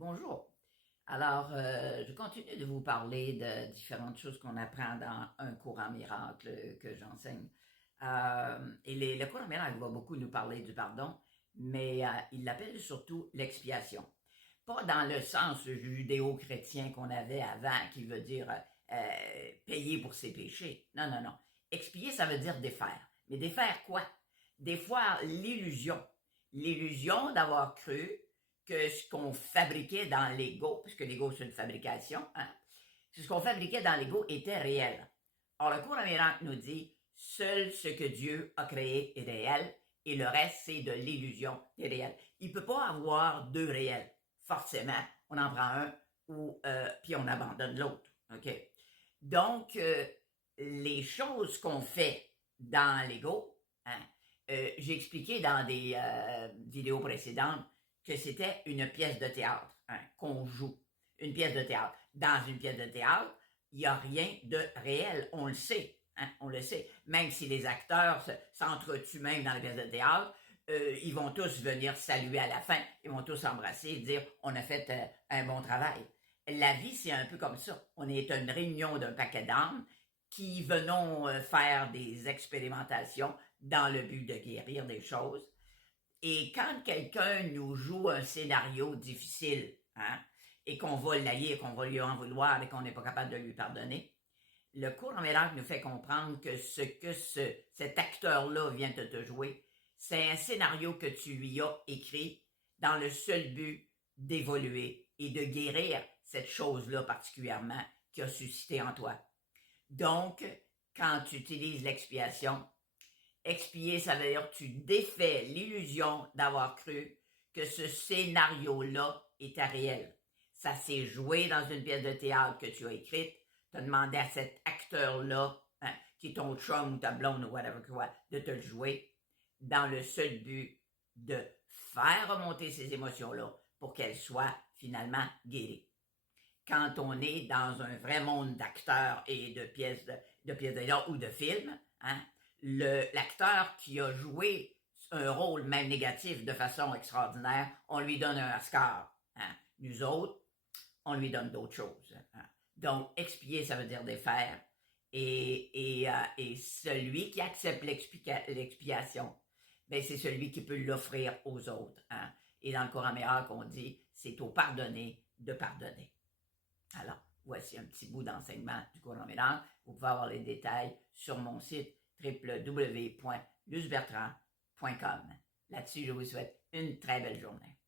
Bonjour. Alors, je continue de vous parler de différentes choses qu'on apprend dans un cours en miracle que j'enseigne. Le cours en miracle va beaucoup nous parler du pardon, mais il l'appelle surtout l'expiation. Pas dans le sens judéo-chrétien qu'on avait avant, qui veut dire payer pour ses péchés. Non, non, non. Expier, ça veut dire défaire. Mais défaire quoi? Défaire l'illusion. L'illusion d'avoir cru que ce qu'on fabriquait dans l'ego, puisque l'ego c'est une fabrication, hein, ce qu'on fabriquait dans l'ego était réel. Or, le cours en miracle nous dit, seul ce que Dieu a créé est réel, et le reste c'est de l'illusion des réels. Il ne peut pas avoir deux réels. Forcément, on en prend un ou puis on abandonne l'autre. Ok. Donc, les choses qu'on fait dans l'ego, hein, j'ai expliqué dans des vidéos précédentes que c'était une pièce de théâtre, hein, qu'on joue. Une pièce de théâtre. Dans une pièce de théâtre, il n'y a rien de réel, on le sait. Hein, on le sait. Même si les acteurs s'entretuent même dans la pièce de théâtre, ils vont tous venir saluer à la fin, ils vont tous s'embrasser et dire on a fait un bon travail. La vie, c'est un peu comme ça. On est une réunion d'un paquet d'âmes qui venons faire des expérimentations dans le but de guérir des choses. Et quand quelqu'un nous joue un scénario difficile, hein, et qu'on va l'haïr, qu'on va lui en vouloir et qu'on n'est pas capable de lui pardonner, le cours en miracle nous fait comprendre que cet acteur-là vient de te jouer, c'est un scénario que tu lui as écrit dans le seul but d'évoluer et de guérir cette chose-là particulièrement qui a suscité en toi. Donc, quand tu utilises l'expiation, expier, ça veut dire que tu défais l'illusion d'avoir cru que ce scénario-là était réel. Ça s'est joué dans une pièce de théâtre que tu as écrite. Tu as demandé à cet acteur-là, hein, qui est ton chum ou ta blonde ou whatever quoi, de te le jouer dans le seul but de faire remonter ces émotions-là pour qu'elles soient finalement guéries. Quand on est dans un vrai monde d'acteurs et de pièces de théâtre ou de films, hein, l'acteur qui a joué un rôle même négatif de façon extraordinaire, on lui donne un Oscar. Hein. Nous autres, on lui donne d'autres choses. Hein. Donc, expier, ça veut dire défaire. Et celui qui accepte l'expiation, ben, c'est celui qui peut l'offrir aux autres. Hein. Et dans le cours en miracle, on dit, c'est au pardonné de pardonner. Alors, voici un petit bout d'enseignement du cours en miracle. Vous pouvez avoir les détails sur mon site www.luzbertrand.com. Là-dessus, je vous souhaite une très belle journée.